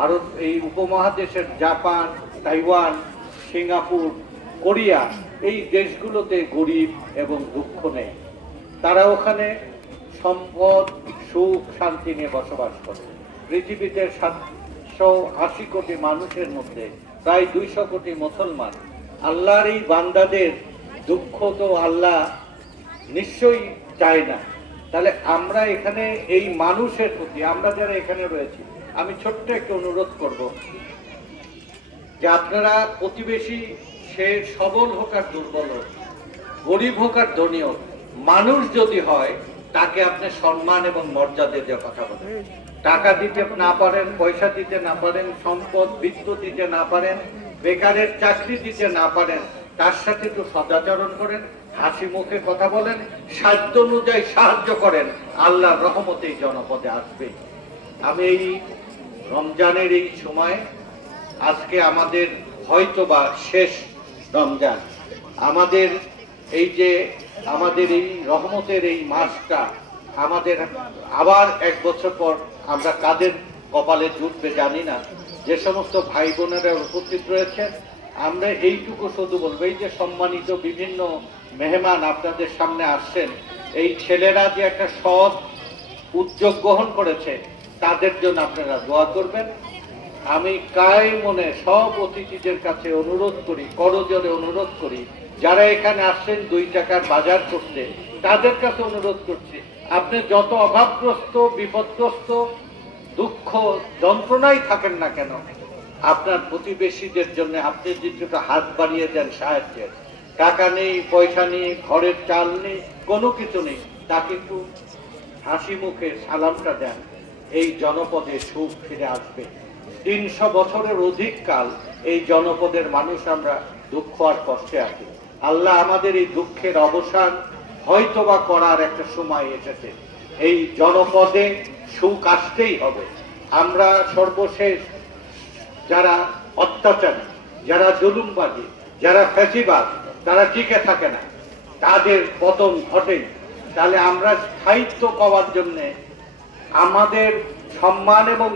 ভারত এই উপমহাদেশের Japan, Taiwan, Singapore, Korea এই দেশগুলোতে গরিব এবং দুঃখ নেই। তারা ওখানে সম্পদ, সুখ, শান্তি নিয়ে বসবাস করে। পৃথিবীতে 780 কোটি মানুষের মধ্যে প্রায় 200 কোটি মুসলমান। আল্লাহর এই বান্দাদের দুঃখ তো আল্লাহ নিশ্চয়ই চায় না। তাহলে আমরা এখানে এই মানুষের প্রতি, আমরা যারা এখানে রয়েছি, আমি ছোট্ট একটা অনুরোধ করব যে আপনারা প্রতিবেশী, সে সবল হোক আর দুর্বল হোক, গরিব হোক আর ধনী হোক, মানুষ যদি হয় তাকে আপনি সম্মান এবং মর্যাদা দিয়ে কথা বলেন। টাকা দিতে না পারেন, পয়সা দিতে না পারেন, সম্পদ বিত্ত দিতে না পারেন, বেকারের চাকরি দিতে না পারেন, তার সাথে একটু সদাচরণ করেন, হাসি মুখে কথা বলেন, সাধ্য অনুযায়ী সাহায্য করেন। আল্লাহর রহমতে এই জনপদে আসবে। আমি এই রমজানের এই সময়, আজকে আমাদের হয়তোবা শেষ রমজান, আমাদের এই যে আমাদের এই রহমতের এই মাসটা আমাদের আবার 1 বছর পর আমরা কাদের কপালে জুটবে জানি না। যে সমস্ত ভাই বোনেরা উপস্থিত রয়েছেন, আমরা এইটুকু শুধু বলবো, এই যে সম্মানিত বিভিন্ন মেহমান আপনাদের সামনে আসছেন, এই ছেলেরা যে একটা সৎ উদ্যোগ গ্রহণ করেছে, তাদের জন্য আপনারা দোয়া করবেন। আমি কায় মনে সব অতিথিদের কাছে অনুরোধ করি, করজোরে অনুরোধ করি, যারা এখানে আসছেন 2 টাকার বাজার করতে, তাদের কাছে অনুরোধ করছি, আপনি যত অভাবগ্রস্ত, বিপদগ্রস্ত, দুঃখ যন্ত্রণাই থাকেন না কেন, আপনার প্রতিবেশীদের জন্য আপনি যদি হাত বাড়িয়ে দেন সাহায্যের, টাকা নেই, পয়সা নেই, ঘরের চাল নেই, কোনো কিছু নেই, তাকে একটু হাসি মুখে সালামটা দেন, এই জনপদে সুখ ফিরে আসবে। 300 বছরের অধিক কাল এই জনপদের মানুষ আমরা দুঃখ আর কষ্টে আছি। আল্লাহ আমাদের এই দুঃখের অবসান হয়তোবা করার একটা সময় এসেছে। এই জনপদে সুখ আসতেই হবে। আমরা সর্বশেষ যারা অত্যাচারী, যারা জুলুমবাদী, যারা ফ্যাসিবাদ, তারা টিকে থাকে না, তাদের পতন ঘটেই। তাহলে আমরা স্থায়িত্ব পাওয়ার জন্যে আমাদের সম্মান এবং